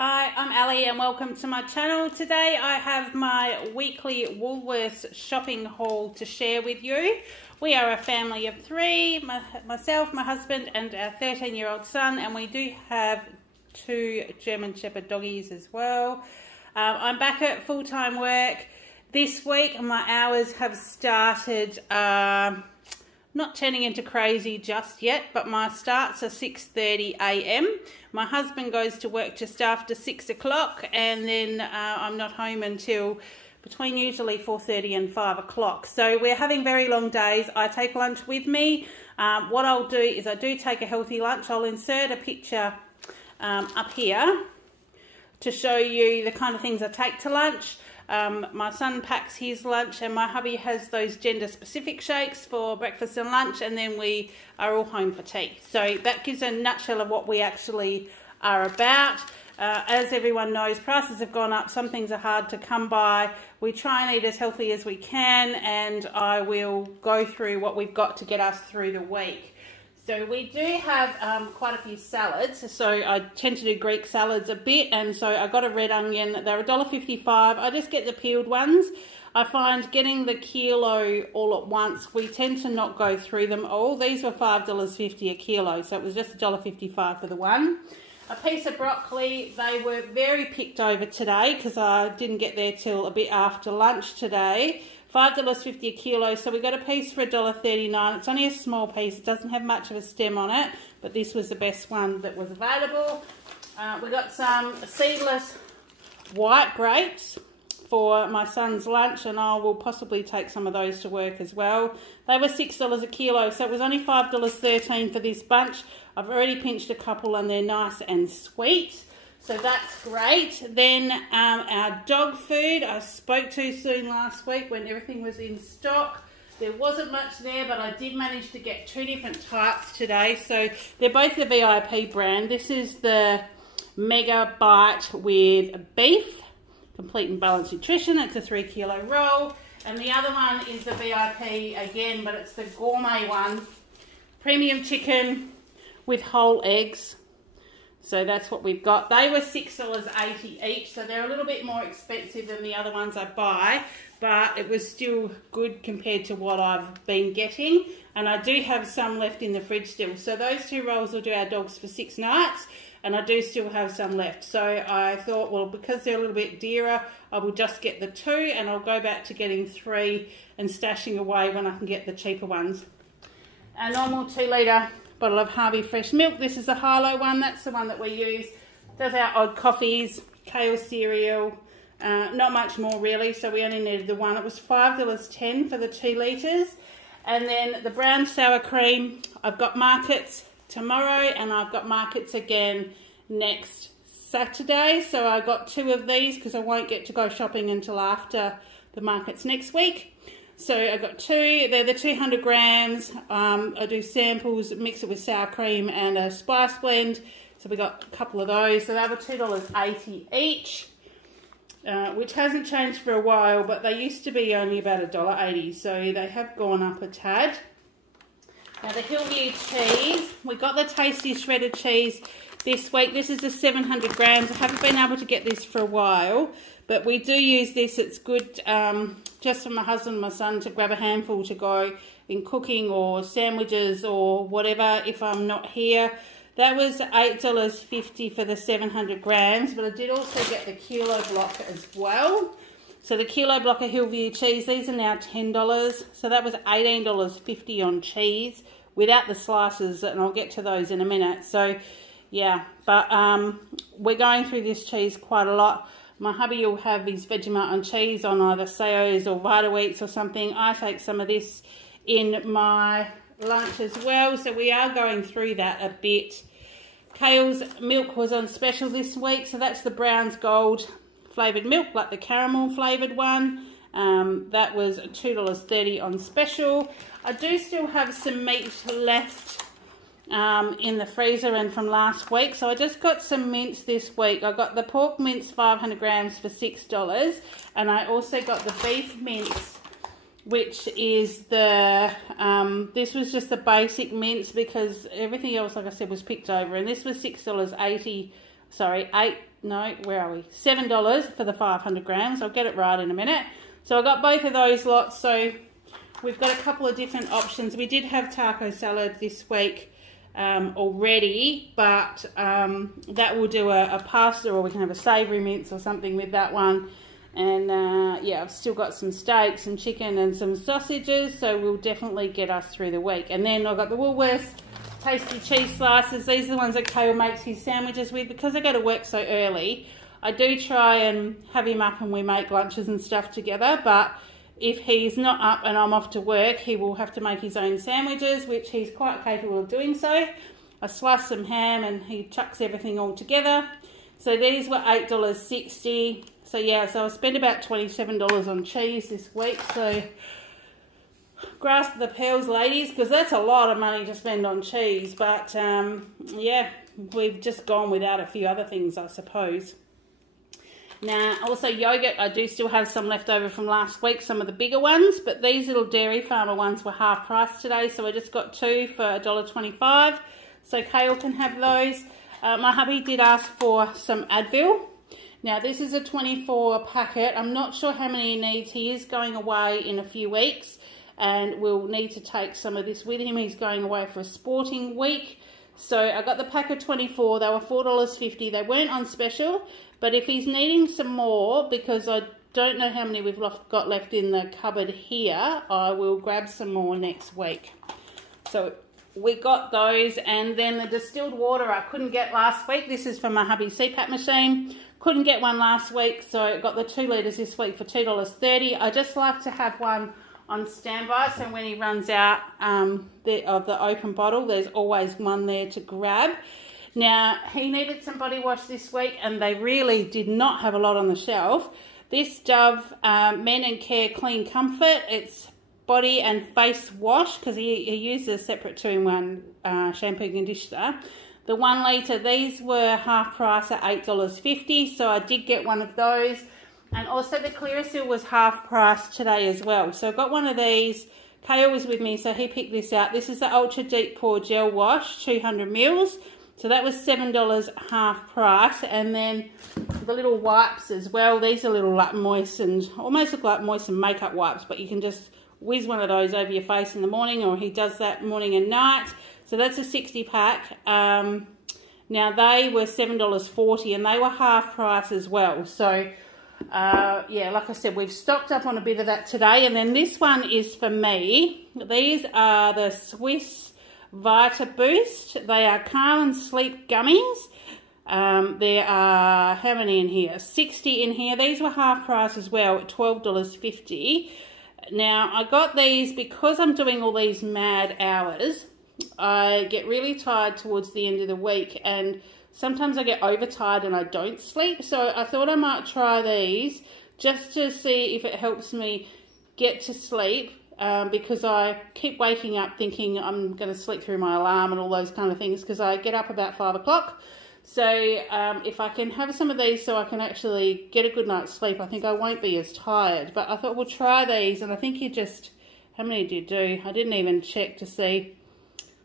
Hi, I'm Ali and welcome to my channel. Today I have my weekly Woolworths shopping haul to share with you. We are a family of three, myself, my husband and our 13-year-old son, and we do have two German Shepherd doggies as well. I'm back at full-time work this week and my hours have started not turning into crazy just yet, but my starts are 6:30 a.m. My husband goes to work just after 6 o'clock and then I'm not home until between usually 4:30 and 5 o'clock. So we're having very long days. I take lunch with me. What I'll do is I do take a healthy lunch. I'll insert a picture up here to show you the kind of things I take to lunch. My son packs his lunch and my hubby has those gender-specific shakes for breakfast and lunch, and then we are all home for tea. So that gives a nutshell of what we actually are about. As everyone knows, prices have gone up. Some things are hard to come by. We try and eat as healthy as we can, and I will go through what we've got to get us through the week. So we do have quite a few salads, so I tend to do Greek salads a bit, and so I got a red onion. They're $1.55. I just get the peeled ones. I find getting the kilo all at once, we tend to not go through them all. These were $5.50 a kilo, so it was just $1.55 for the one. A piece of broccoli. They were very picked over today because I didn't get there till a bit after lunch today. $5.50 a kilo, so we got a piece for $1.39. It's only a small piece, it doesn't have much of a stem on it, but this was the best one that was available. We got some seedless white grapes for my son's lunch, and I will possibly take some of those to work as well. They were $6 a kilo, so it was only $5.13 for this bunch. I've already pinched a couple and they're nice and sweet. So that's great. Then our dog food, I spoke too soon last week when everything was in stock. There wasn't much there, but I did manage to get two different types today. So they're both the VIP brand. This is the Mega Bite with beef, complete and balanced nutrition. It's a 3 kilo roll. And the other one is the VIP again, but it's the gourmet one. Premium chicken with whole eggs. So that's what we've got. They were $6.80 each, so they're a little bit more expensive than the other ones I buy, but it was still good compared to what I've been getting. And I do have some left in the fridge still. So those two rolls will do our dogs for 6 nights, and I do still have some left. So I thought, well, because they're a little bit dearer, I will just get the 2, and I'll go back to getting 3 and stashing away when I can get the cheaper ones. Our normal 2-litre bottle of Harvey fresh milk. This is the Harlow one. That's the one that we use. Does our odd coffees, kale cereal, not much more really, so we only needed the one. It was $5.10 for the 2 litres. And then the brown sour cream, I've got markets tomorrow and I've got markets again next Saturday. So I got 2 of these because I won't get to go shopping until after the markets next week. So I got 2, they're the 200 grams. I do samples, mix it with sour cream and a spice blend. So we got a couple of those. So they were $2.80 each, which hasn't changed for a while, but they used to be only about $1.80. So they have gone up a tad. Now the Hillview cheese, we got the tasty shredded cheese this week. This is the 700 grams. I haven't been able to get this for a while, but we do use this. It's good just for my husband and my son to grab a handful to go in cooking or sandwiches or whatever if I'm not here. That was $8.50 for the 700 grams, but I did also get the kilo block as well. So the kilo block of Hillview cheese, these are now $10. So that was $18.50 on cheese without the slices, and I'll get to those in a minute. So yeah, but we're going through this cheese quite a lot. My hubby will have his Vegemite on cheese on either Sayo's or Vita Wheats or something. I take some of this in my lunch as well, so we are going through that a bit. Kale's milk was on special this week, so that's the Brown's Gold flavoured milk, like the caramel flavoured one. That was $2.30 on special. I do still have some meat left in the freezer and from last week, so I just got some mince this week. I got the pork mince 500 grams for $6, and I also got the beef mince, which is the this was just the basic mince because everything else, like I said, was picked over, and this was $6.80 sorry, no, where are we? $7 for the 500 grams. I'll get it right in a minute. So I got both of those lots. So we've got a couple of different options. We did have taco salad this week already, but that will do a pasta, or we can have a savoury mince or something with that one. And yeah, I've still got some steaks and chicken and some sausages, so we'll definitely get us through the week. And then I've got the Woolworths tasty cheese slices. These are the ones that Kale makes his sandwiches with. Because I go to work so early, I do try and have him up and we make lunches and stuff together, but if he's not up and I'm off to work, he will have to make his own sandwiches, which he's quite capable of doing so. I slice some ham and he chucks everything all together. So these were $8.60. So yeah, so I spent about $27 on cheese this week. So grasp the pearls, ladies, because that's a lot of money to spend on cheese. But yeah, we've just gone without a few other things, I suppose. Now, also yogurt, I do still have some left over from last week, some of the bigger ones, but these little Dairy Farmer ones were half price today, so I just got 2 for $1.25, so Kale can have those. My hubby did ask for some Advil. Now, this is a 24 packet. I'm not sure how many he needs. He is going away in a few weeks, and we'll need to take some of this with him. He's going away for a sporting week. So I got the pack of 24. They were $4.50. They weren't on special. But if he's needing some more, because I don't know how many we've got left in the cupboard here, I will grab some more next week. So we got those. And then the distilled water I couldn't get last week. This is from my hubby's CPAP machine. Couldn't get one last week, so I got the 2 litres this week for $2.30. I just like to have one on standby, so when he runs out of the open bottle, there's always one there to grab. Now, he needed some body wash this week, and they really did not have a lot on the shelf. This Dove Men and Care Clean Comfort, it's body and face wash, because he used a separate 2-in-1 shampoo and conditioner. The 1 litre, these were half price at $8.50, so I did get one of those. And also the Clearasil was half price today as well. So I got one of these. Kale was with me, so he picked this out. This is the Ultra Deep Pore Gel Wash, 200 mils. So that was $7 half price. And then the little wipes as well. These are little like moistened, almost look like moistened makeup wipes, but you can just whiz one of those over your face in the morning, or he does that morning and night. So that's a 60 pack. Now they were $7.40 and they were half price as well. So yeah, like I said, we've stocked up on a bit of that today. And then this one is for me. These are the Swiss Vita Boost. They are calm and sleep gummies. There are, how many in here? 60 in here. These were half price as well at $12.50. Now, I got these because I'm doing all these mad hours. I get really tired towards the end of the week, and sometimes I get overtired and I don't sleep. So I thought I might try these just to see if it helps me get to sleep, because I keep waking up thinking I'm going to sleep through my alarm and all those kind of things, because I get up about 5 o'clock. So if I can have some of these so I can actually get a good night's sleep, I think I won't be as tired. But I thought we'll try these, and I think you just, how many do you do? I didn't even check to see.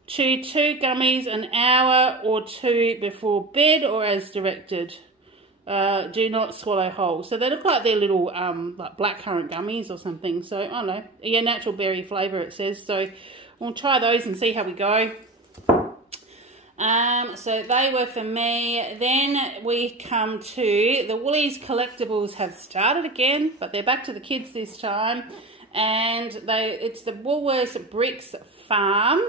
Chew 2 gummies an hour or 2 before bed, or as directed. Do not swallow whole. So they look like they're little like blackcurrant gummies or something. So I don't know. Yeah, natural berry flavour it says. So we'll try those and see how we go. So they were for me. Then we come to the Woolies collectibles have started again, but they're back to the kids this time. And it's the Woolworths Bricks Farm.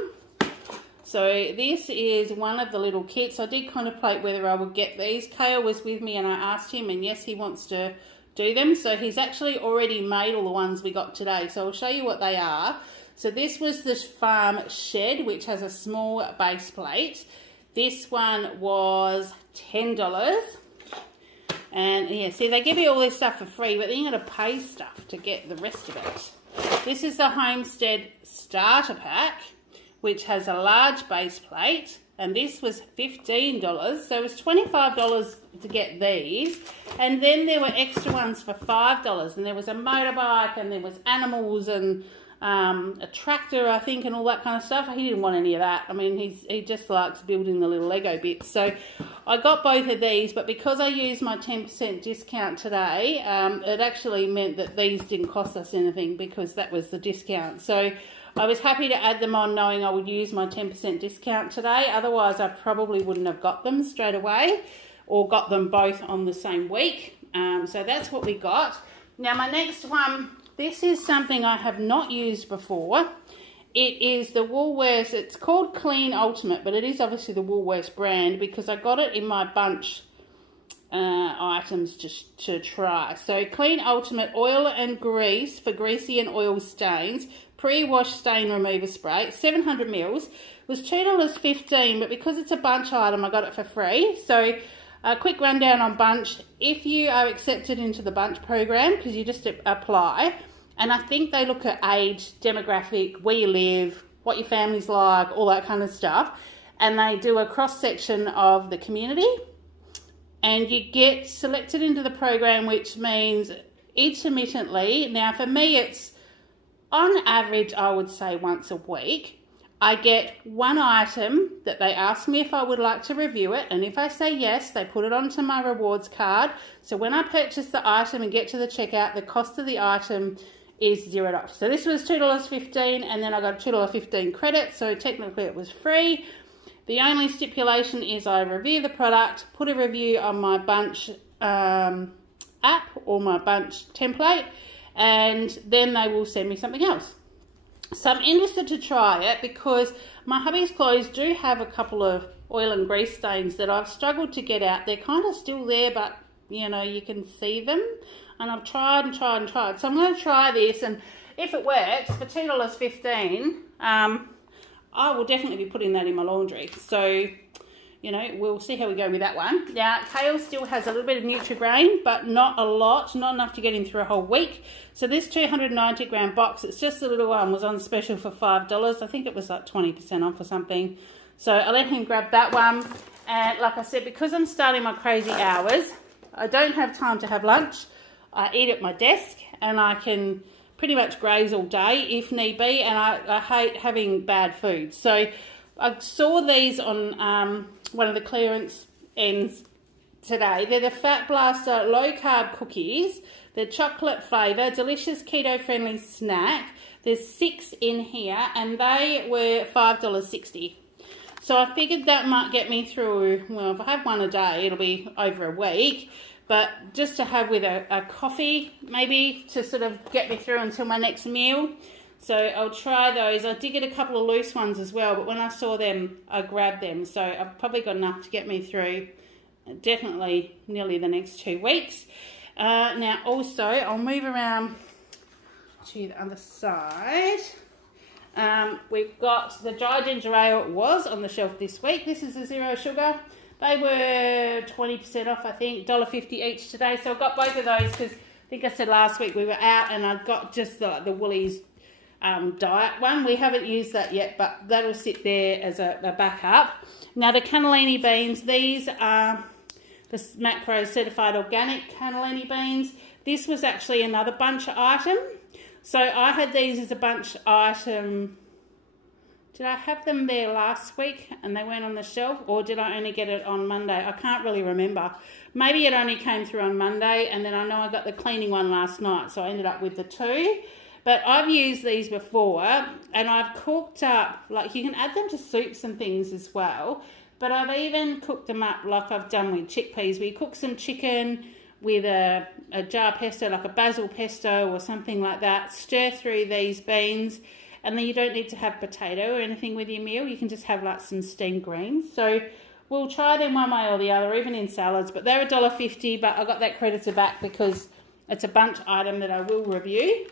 So this is one of the little kits. I did contemplate whether I would get these. Kale was with me and I asked him, and yes, he wants to do them. So he's actually already made all the ones we got today. So I'll show you what they are. So this was the farm shed, which has a small base plate. This one was $10. And yeah, see, they give you all this stuff for free, but then you got to pay stuff to get the rest of it. This is the Homestead Starter Pack, which has a large base plate, and this was $15. So it was $25 to get these. And then there were extra ones for $5, and there was a motorbike, and there was animals, and a tractor, I think, and all that kind of stuff. He didn't want any of that. I mean, he just likes building the little Lego bits. So I got both of these, but because I used my 10% discount today, it actually meant that these didn't cost us anything because that was the discount. So I was happy to add them on knowing I would use my 10% discount today. Otherwise, I probably wouldn't have got them straight away or got them both on the same week. So that's what we got. Now, my next one, this is something I have not used before. It is the Woolworths, it's called Clean Ultimate, but it is obviously the Woolworths brand because I got it in my bunch items to try. So Clean Ultimate Oil and Grease for greasy and oil stains, pre-wash stain remover spray, 700 mils, was $2.15, but because it's a bunch item, I got it for free. So a quick rundown on bunch. If you are accepted into the bunch program, because you just apply, and I think they look at age, demographic, where you live, what your family's like, all that kind of stuff, and they do a cross-section of the community, and you get selected into the program, which means intermittently, now for me it's on average, I would say once a week, I get one item that they ask me if I would like to review it, and if I say yes, they put it onto my rewards card. So when I purchase the item and get to the checkout, the cost of the item is $0. So this was $2.15, and then I got $2.15 credit, so technically it was free. The only stipulation is I review the product, put a review on my bunch app or my bunch template, and then they will send me something else. So I'm interested to try it because my hubby's clothes do have a couple of oil and grease stains that I've struggled to get out. They're kind of still there, but you know, you can see them. And I've tried and tried and tried. So I'm going to try this, and if it works, for $2.15, I will definitely be putting that in my laundry. So, you know, we'll see how we go with that one. Now, kale still has a little bit of Nutri-Grain, but not a lot, not enough to get him through a whole week. So this 290 gram box, it's just a little one, was on special for $5. I think it was like 20% off or something. So I let him grab that one. And like I said, because I'm starting my crazy hours, I don't have time to have lunch. I eat at my desk, and I can pretty much graze all day if need be, and I hate having bad food. So I saw these on one of the clearance ends today. They're the Fat Blaster low carb cookies. They're chocolate flavour, delicious keto friendly snack. There's 6 in here, and they were $5.60. So I figured that might get me through, well, if I have one a day, it'll be over a week. But just to have with a coffee, maybe, to sort of get me through until my next meal. So I'll try those. I did get a couple of loose ones as well, but when I saw them, I grabbed them. So I've probably got enough to get me through definitely nearly the next 2 weeks. Now also, I'll move around to the other side. We've got the dry ginger ale was on the shelf this week. This is a 0 sugar. They were 20% off, I think, $1.50 each today. So I got both of those because I think I said last week we were out, and I got just the Woolies diet one. We haven't used that yet, but that'll sit there as a backup. Now the cannellini beans, these are the Macro Certified Organic cannellini beans. This was actually another bunch item. So I had these as a bunch item. Did I have them there last week and they weren't on the shelf, or did I only get it on Monday? I can't really remember. Maybe it only came through on Monday, and then I know I got the cleaning one last night, so I ended up with the 2. But I've used these before, and I've cooked up, like you can add them to soups and things as well, but I've even cooked them up like I've done with chickpeas. We cook some chicken with a jar pesto, like a basil pesto or something like that, stir through these beans, and then you don't need to have potato or anything with your meal. You can just have like some steamed greens. So we'll try them one way or the other, even in salads. But they're $1.50, but I got that credited back because it's a bunch item that I will review.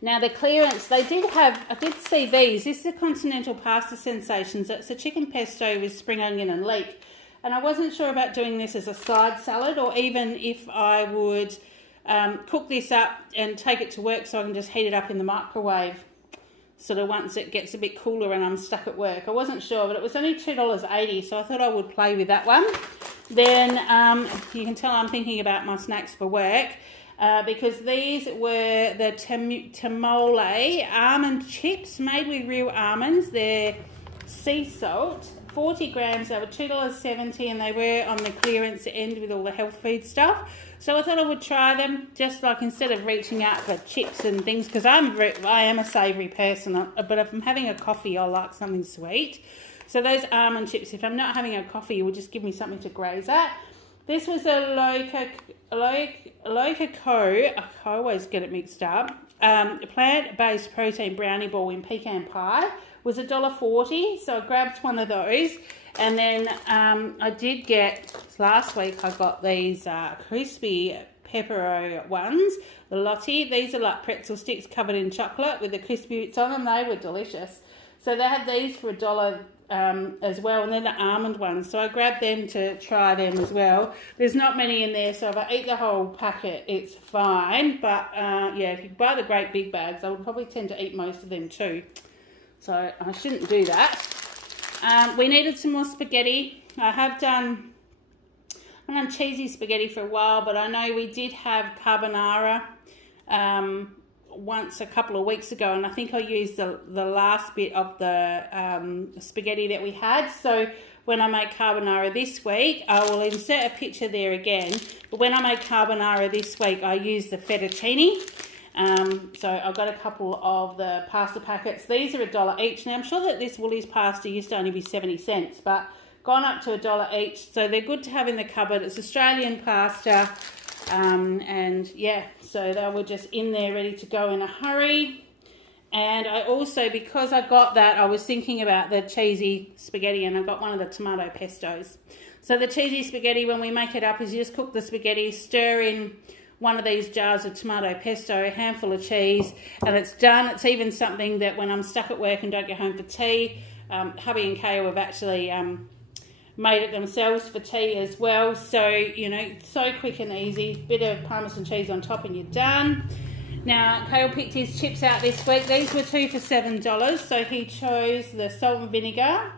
Now the clearance, they did have, I did see these. This is a Continental Pasta Sensations. It's a chicken pesto with spring onion and leek. And I wasn't sure about doing this as a side salad, or even if I would cook this up and take it to work so I can just heat it up in the microwave sort of once it gets a bit cooler and I'm stuck at work. I wasn't sure, but it was only $2.80, so I thought I would play with that one. Then you can tell I'm thinking about my snacks for work. because these were the Tamole almond chips made with real almonds. They're sea salt, 40 grams. They were $2.70, and they were on the clearance end with all the health food stuff. So I thought I would try them, just like instead of reaching out for chips and things, because I am a savoury person, but if I'm having a coffee, I like something sweet. So those almond chips, if I'm not having a coffee, it would just give me something to graze at. This was a Locaco, I always get it mixed up, plant-based protein brownie ball in pecan pie. Was $1.40, so I grabbed one of those. And then I did get, last week I got these crispy peppero ones, the Lottie. These are like pretzel sticks covered in chocolate with the crispy bits on them. They were delicious. So they had these for $1 as well, and then the almond ones. So I grabbed them to try them as well. There's not many in there, so if I eat the whole packet, it's fine. But yeah, if you buy the great big bags, I would probably tend to eat most of them too. So I shouldn't do that. We needed some more spaghetti. I've done cheesy spaghetti for a while, but I know we did have carbonara once a couple of weeks ago, and I think I used the last bit of the spaghetti that we had. So when I make carbonara this week, I will insert a picture there again, but when I make carbonara this week, I use the fettuccine. So I've got a couple of the pasta packets. These are $1 each. Now I'm sure that this Woolies pasta used to only be 70 cents, but gone up to $1 each. So they're good to have in the cupboard. It's Australian pasta, and yeah, so they were just in there ready to go in a hurry. And I also, because I got that, I was thinking about the cheesy spaghetti, and I got one of the tomato pestos. So the cheesy spaghetti, when we make it up, is you just cook the spaghetti, stir in one of these jars of tomato pesto, a handful of cheese, and it's done. It's even something that when I'm stuck at work and don't get home for tea, hubby and Kale have actually made it themselves for tea as well. So, you know, so quick and easy. Bit of Parmesan cheese on top and you're done. Now, Kale picked his chips out this week. These were 2 for $7, so he chose the salt and vinegar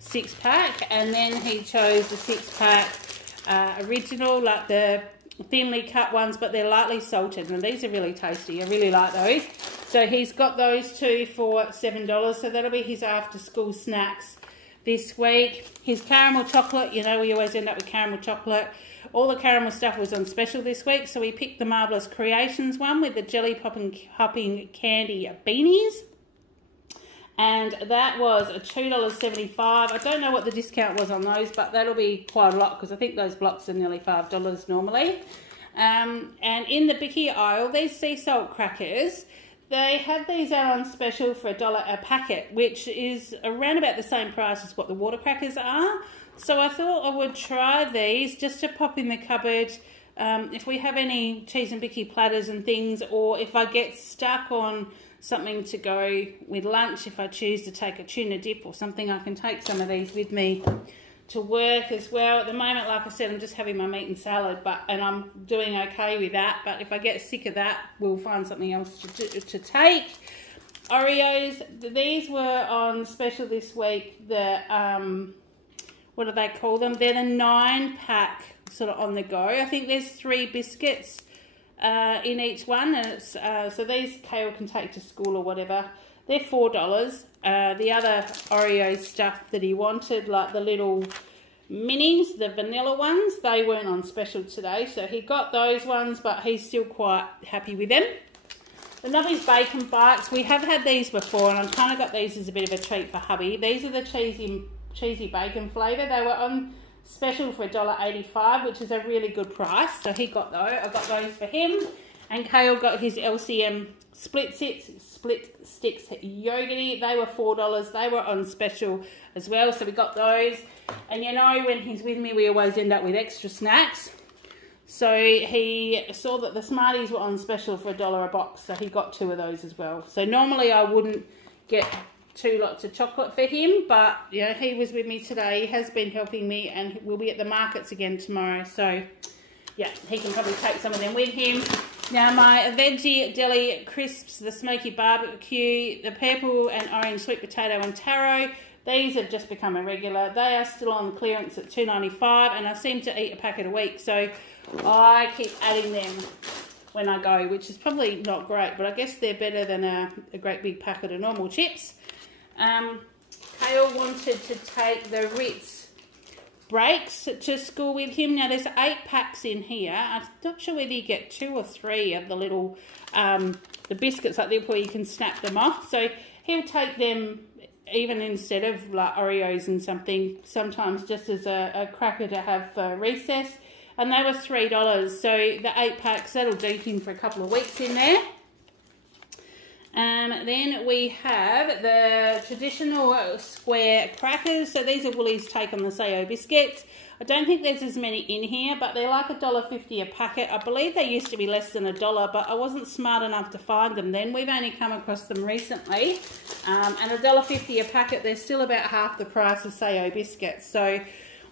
6-pack, and then he chose the 6-pack original, like the thinly cut ones, but they're lightly salted, and these are really tasty. I really like those. So he's got those 2 for $7, so that'll be his after school snacks this week. His caramel chocolate, you know, we always end up with caramel chocolate. All the caramel stuff was on special this week, so we picked the Marvellous Creations one with the jelly popping candy beanies, and that was $2.75. I don't know what the discount was on those, but that'll be quite a lot, because I think those blocks are nearly $5 normally. And in the Bicky aisle, these sea salt crackers, they have these out on special for $1 a packet, which is around about the same price as what the water crackers are. So I thought I would try these just to pop in the cupboard if we have any cheese and Bicky platters and things, or if I get stuck on something to go with lunch, if I choose to take a tuna dip or something, I can take some of these with me to work as well. At the moment, like I said, I'm just having my meat and salad, and I'm doing okay with that. But if I get sick of that, we'll find something else to take. Oreos, these were on special this week. The what do they call them? They're the 9-pack, sort of on the go. I think there's 3 biscuits in each one, and it's so these Kale can take to school or whatever. They're $4. The other Oreo stuff that he wanted, like the little minis, the vanilla ones, they weren't on special today, so he got those ones, but he's still quite happy with them. The Nobby's Bacon Bites, we have had these before, and I kind of got these as a bit of a treat for hubby. These are the cheesy bacon flavour. They were on special for $1.85, which is a really good price, so he got those. I got those for him, and Kale got his LCM split sticks yogurty. They were $4. They were on special as well, so we got those. And you know, when he's with me, we always end up with extra snacks. So he saw that the Smarties were on special for $1 a box, so he got 2 of those as well. So normally I wouldn't get 2 lots of chocolate for him, but you know, he was with me today. He has been helping me, and we'll be at the markets again tomorrow. So yeah, he can probably take some of them with him. Now my veggie deli crisps, the smoky barbecue, the purple and orange sweet potato and taro, these have just become a regular. They are still on clearance at $2.95, and I seem to eat a packet a week, so I keep adding them when I go, which is probably not great, but I guess they're better than a great big packet of normal chips. Kale wanted to take the Ritz breaks to school with him. Now there's 8 packs in here. I'm not sure whether you get 2 or 3 of the little the biscuits like that where you can snap them off. So he'll take them even instead of like Oreos and something, sometimes just as a cracker to have for recess. And they were $3. So the 8 packs, that'll do him for a couple of weeks in there. Then we have the traditional square crackers. So these are Woolies' take on the Sao biscuits. I don't think there's as many in here, but they're like $1.50 a packet. I believe they used to be less than $1, but I wasn't smart enough to find them then. We've only come across them recently. And $1.50 a packet, they're still about half the price of Sao biscuits. So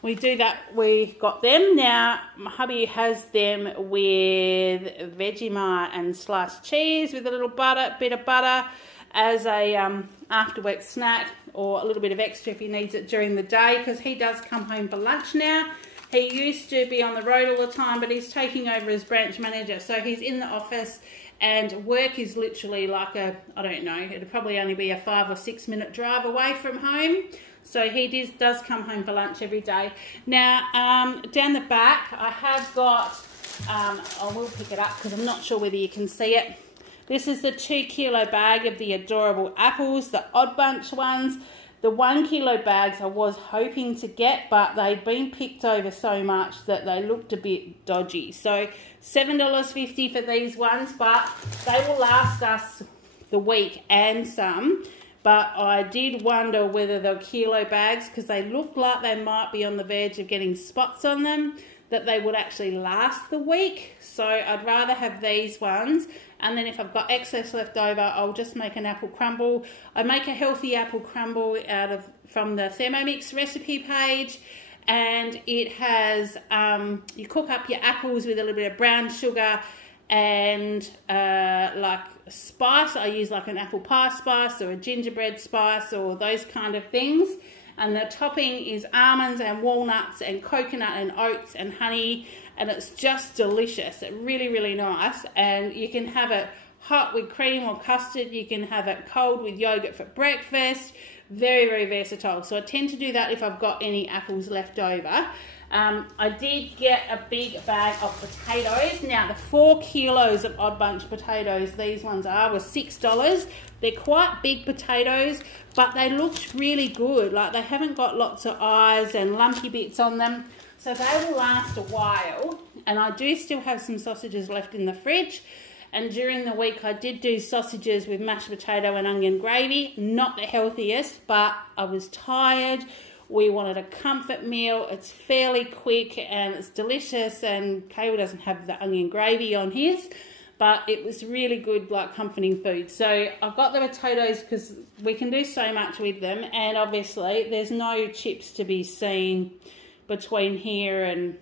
we do that, we got them. Now, my hubby has them with Vegemite and sliced cheese with a little bit of butter as a after work snack, or a little bit of extra if he needs it during the day, because he does come home for lunch now. He used to be on the road all the time, but he's taking over as branch manager. So he's in the office and work is literally like I don't know, it'll probably only be a 5 or 6 minute drive away from home. So he does come home for lunch every day. Now, down the back, I have got, I will pick it up because I'm not sure whether you can see it. This is the 2 kilo bag of the adorable apples, the Odd Bunch ones. The 1 kilo bags I was hoping to get, but they'd been picked over so much that they looked a bit dodgy. So $7.50 for these ones, but they will last us the week and some. But I did wonder whether they're kilo bags, because they look like they might be on the verge of getting spots on them, that they would actually last the week. So I'd rather have these ones. And then if I've got excess left over, I'll just make an apple crumble. I make a healthy apple crumble from the Thermomix recipe page. And it has, you cook up your apples with a little bit of brown sugar and like spice. I use like an apple pie spice or a gingerbread spice or those kind of things. And the topping is almonds and walnuts and coconut and oats and honey. And it's just delicious. It's really, really nice. And you can have it hot with cream or custard. You can have it cold with yogurt for breakfast. Very, very versatile. So I tend to do that if I've got any apples left over. I did get a big bag of potatoes. Now, the 4 kilos of Odd Bunch potatoes, these ones were $6. They're quite big potatoes, but they looked really good. Like, they haven't got lots of eyes and lumpy bits on them. So they will last a while. And I do still have some sausages left in the fridge. And during the week, I did do sausages with mashed potato and onion gravy. Not the healthiest, but I was tired. We wanted a comfort meal. It's fairly quick and it's delicious. And Kale doesn't have the onion gravy on his, but it was really good, like comforting food. So I've got the potatoes because we can do so much with them. And obviously, there's no chips to be seen between here and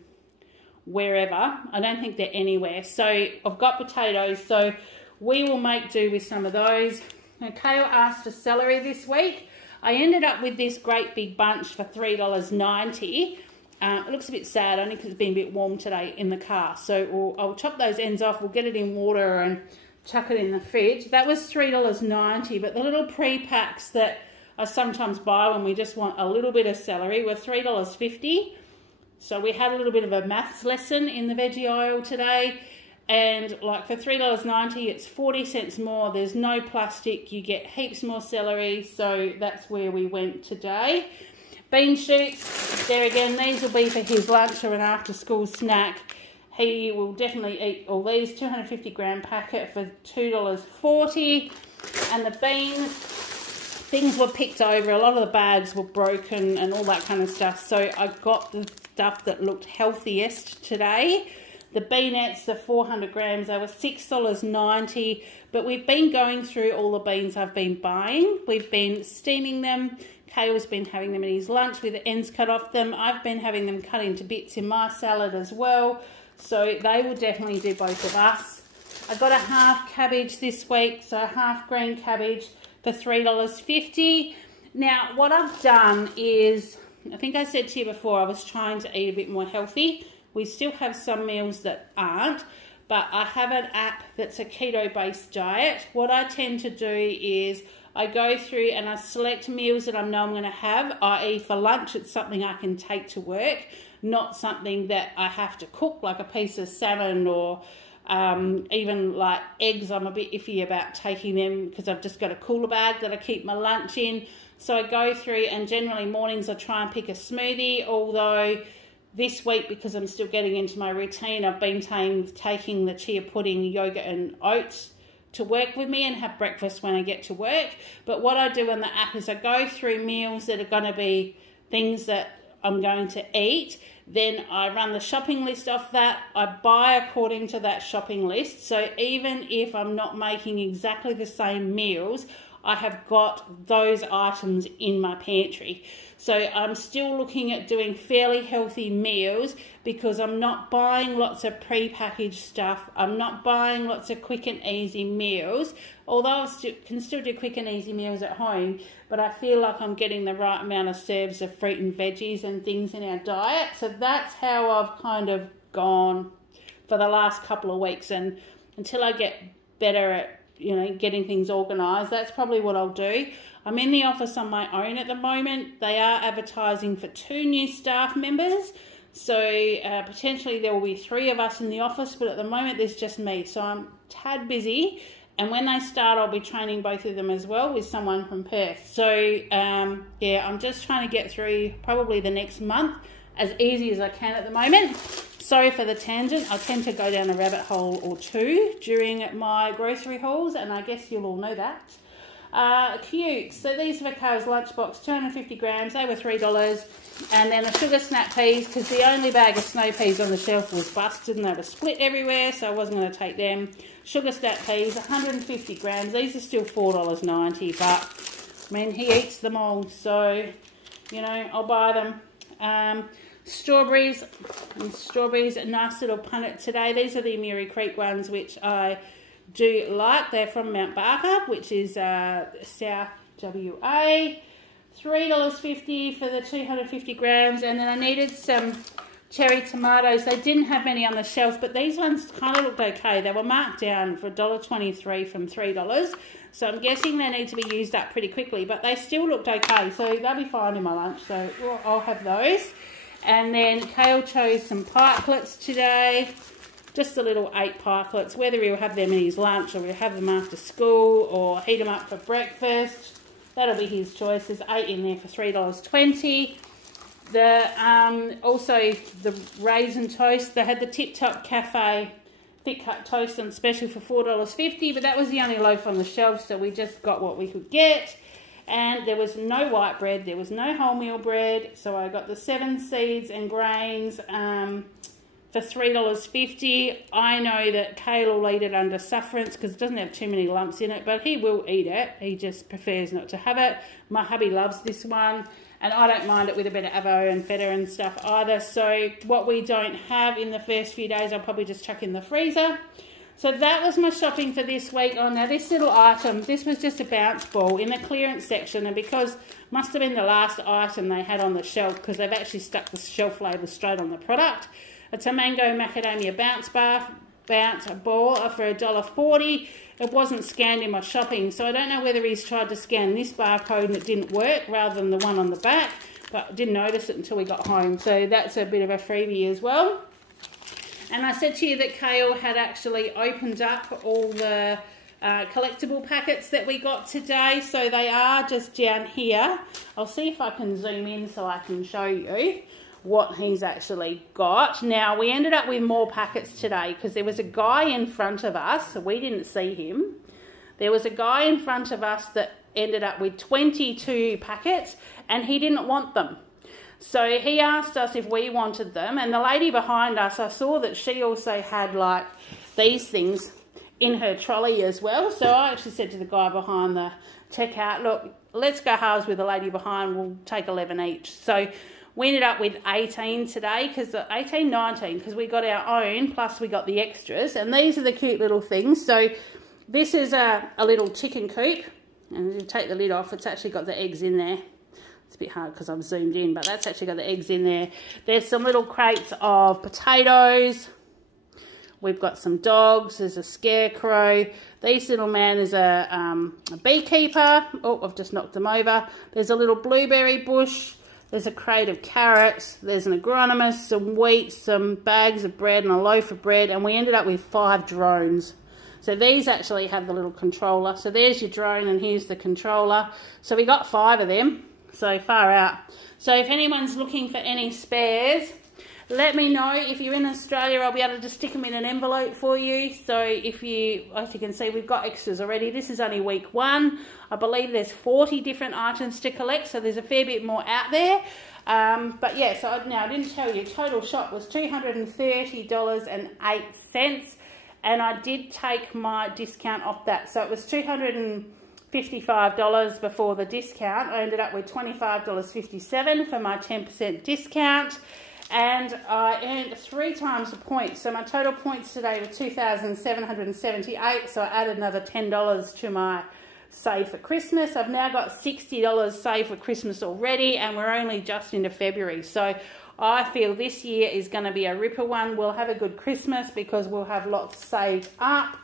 wherever. I don't think they're anywhere. So I've got potatoes, so we will make do with some of those. Now, Kale asked for celery this week. I ended up with this great big bunch for $3.90. It looks a bit sad only because it's been a bit warm today in the car. So I'll chop those ends off. We'll get it in water and chuck it in the fridge. That was $3.90, but the little pre-packs that I sometimes buy when we just want a little bit of celery were $3.50. So we had a little bit of a maths lesson in the veggie aisle today. And like for $3.90, it's 40 cents more. There's no plastic. You get heaps more celery. So that's where we went today. Bean shoots, there again, these will be for his lunch or an after school snack. He will definitely eat all these. 250 gram packet for $2.40. And the beans, things were picked over. A lot of the bags were broken and all that kind of stuff. So I got the stuff that looked healthiest today. The beanettes, the 400 grams, they were $6.90. But we've been going through all the beans I've been buying. We've been steaming them. Kale's been having them in his lunch with the ends cut off them. I've been having them cut into bits in my salad as well. So they will definitely do both of us. I got a half cabbage this week, so a half green cabbage for $3.50. Now, what I've done is, I think I said to you before, I was trying to eat a bit more healthy. We still have some meals that aren't, but I have an app that's a keto-based diet. What I tend to do is I go through and I select meals that I know I'm going to have, i.e. for lunch it's something I can take to work, not something that I have to cook, like a piece of salmon or even like eggs. I'm a bit iffy about taking them because I've just got a cooler bag that I keep my lunch in. So I go through, and generally mornings I try and pick a smoothie, although this week, because I'm still getting into my routine, I've been taking the chia pudding, yogurt and oats to work with me and have breakfast when I get to work. But what I do on the app is I go through meals that are going to be things that I'm going to eat. Then I run the shopping list off that. I buy according to that shopping list. So even if I'm not making exactly the same meals, I have got those items in my pantry. So I'm still looking at doing fairly healthy meals because I'm not buying lots of pre-packaged stuff. I'm not buying lots of quick and easy meals, although I can still do quick and easy meals at home, but I feel like I'm getting the right amount of serves of fruit and veggies and things in our diet. So that's how I've kind of gone for the last couple of weeks, and until I get better at getting things organised, that's probably what I'll do. I'm in the office on my own at the moment. They are advertising for 2 new staff members, so potentially there will be 3 of us in the office, but at the moment there's just me, so I'm tad busy. And when they start, I'll be training both of them as well with someone from Perth. So yeah, I'm just trying to get through probably the next month as easy as I can at the moment. Sorry for the tangent. I tend to go down a rabbit hole or 2 during my grocery hauls, and I guess you'll all know that. Cukes. So these are Carol's lunchbox, 250 grams. They were $3. And then the sugar snap peas, because the only bag of snow peas on the shelf was busted and they were split everywhere, so I wasn't going to take them. Sugar snap peas, 150 grams. These are still $4.90, but I mean, he eats them all, so I'll buy them. Strawberries, a nice little punnet today. These are the Murray Creek ones, which I do like. They're from Mount Barker, which is South WA. $3.50 for the 250 grams. And then I needed some cherry tomatoes. They didn't have many on the shelf, but these ones kind of looked okay. They were marked down for $1.23 from $3. So I'm guessing they need to be used up pretty quickly, but they still looked okay. So they'll be fine in my lunch, so I'll have those. And then Kale chose some pikelets today. Just the little 8 pikelets, whether he'll have them in his lunch or we'll have them after school or heat them up for breakfast. That'll be his choice. There's 8 in there for $3.20. Also the raisin toast. They had the Tip Top Cafe thick cut toast on special for $4.50, but that was the only loaf on the shelf, so we just got what we could get. And there was no white bread, there was no wholemeal bread, so I got the 7 seeds and grains for $3.50. I know that Kale will eat it under sufferance because it doesn't have too many lumps in it, but he will eat it. He just prefers not to have it. My hubby loves this one, and I don't mind it with a bit of avo and feta and stuff either. So what we don't have in the first few days, I'll probably just chuck in the freezer. So that was my shopping for this week. Oh, now this little item, this was just a bounce ball in the clearance section, and because must have been the last item they had on the shelf because they've actually stuck the shelf label straight on the product. It's a mango macadamia bounce ball for $1.40. It wasn't scanned in my shopping, so I don't know whether he's tried to scan this barcode and it didn't work rather than the one on the back, but I didn't notice it until we got home. So that's a bit of a freebie as well. And I said to you that Kale had actually opened up all the collectible packets that we got today. So they are just down here. I'll see if I can zoom in so I can show you what he's actually got. Now, we ended up with more packets today because there was a guy in front of us. So we didn't see him. There was a guy in front of us that ended up with 22 packets and he didn't want them. So he asked us if we wanted them, and the lady behind us, I saw that she also had like these things in her trolley as well. So I actually said to the guy behind the checkout, look, let's go halves with the lady behind, we'll take 11 each. So we ended up with 18 today, 19 because we got our own, plus we got the extras, and these are the cute little things. So this is a little chicken coop, and you take the lid off, it's actually got the eggs in there. It's a bit hard because I'm zoomed in, but that's actually got the eggs in there. There's some little crates of potatoes. We've got some dogs. There's a scarecrow. This little man is a beekeeper. Oh, I've just knocked them over. There's a little blueberry bush. There's a crate of carrots. There's an agronomist, some wheat, some bags of bread and a loaf of bread. And we ended up with 5 drones. So these actually have the little controller. So there's your drone and here's the controller. So we got 5 of them. So far out. So if anyone's looking for any spares, let me know. If you're in Australia, I'll be able to just stick them in an envelope for you. So if you, as you can see, we've got extras already. This is only week 1. I believe there's 40 different items to collect, so there's a fair bit more out there. But yeah, so now I didn't tell you, total shop was $230.08. And I did take my discount off that. So it was $255 before the discount. I ended up with $25.57 for my 10% discount. And I earned 3 times the points. So my total points today were 2,778. So I added another $10 to my save for Christmas. I've now got $60 saved for Christmas already, and we're only just into February. So I feel this year is going to be a ripper one. We'll have a good Christmas because we'll have lots saved up.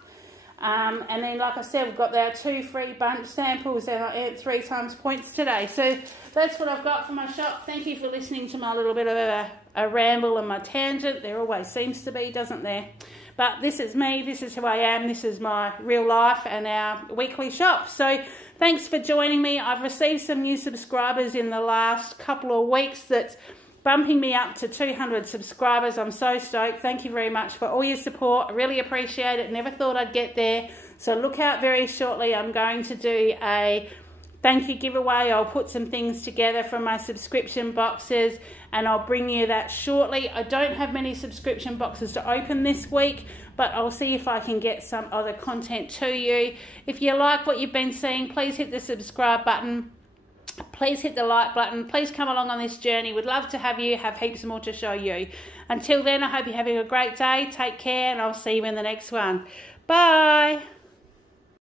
And then, like I said, we've got our 2 free bunch samples, and I earned 3 times points today. So that's what I've got for my shop. Thank you for listening to my little bit of a ramble and my tangent. There always seems to be, doesn't there? But this is me. This is who I am. This is my real life and our weekly shop. So thanks for joining me. I've received some new subscribers in the last couple of weeks. That's bumping me up to 200 subscribers. I'm so stoked. Thank you very much for all your support. I really appreciate it. Never thought I'd get there. So look out very shortly. I'm going to do a thank you giveaway. I'll put some things together from my subscription boxes and I'll bring you that shortly. I don't have many subscription boxes to open this week, but I'll see if I can get some other content to you. If you like what you've been seeing, please hit the subscribe button. Please hit the like button. Please come along on this journey. We'd love to have you, have heaps more to show you. Until then, I hope you're having a great day. Take care, and I'll see you in the next one. Bye.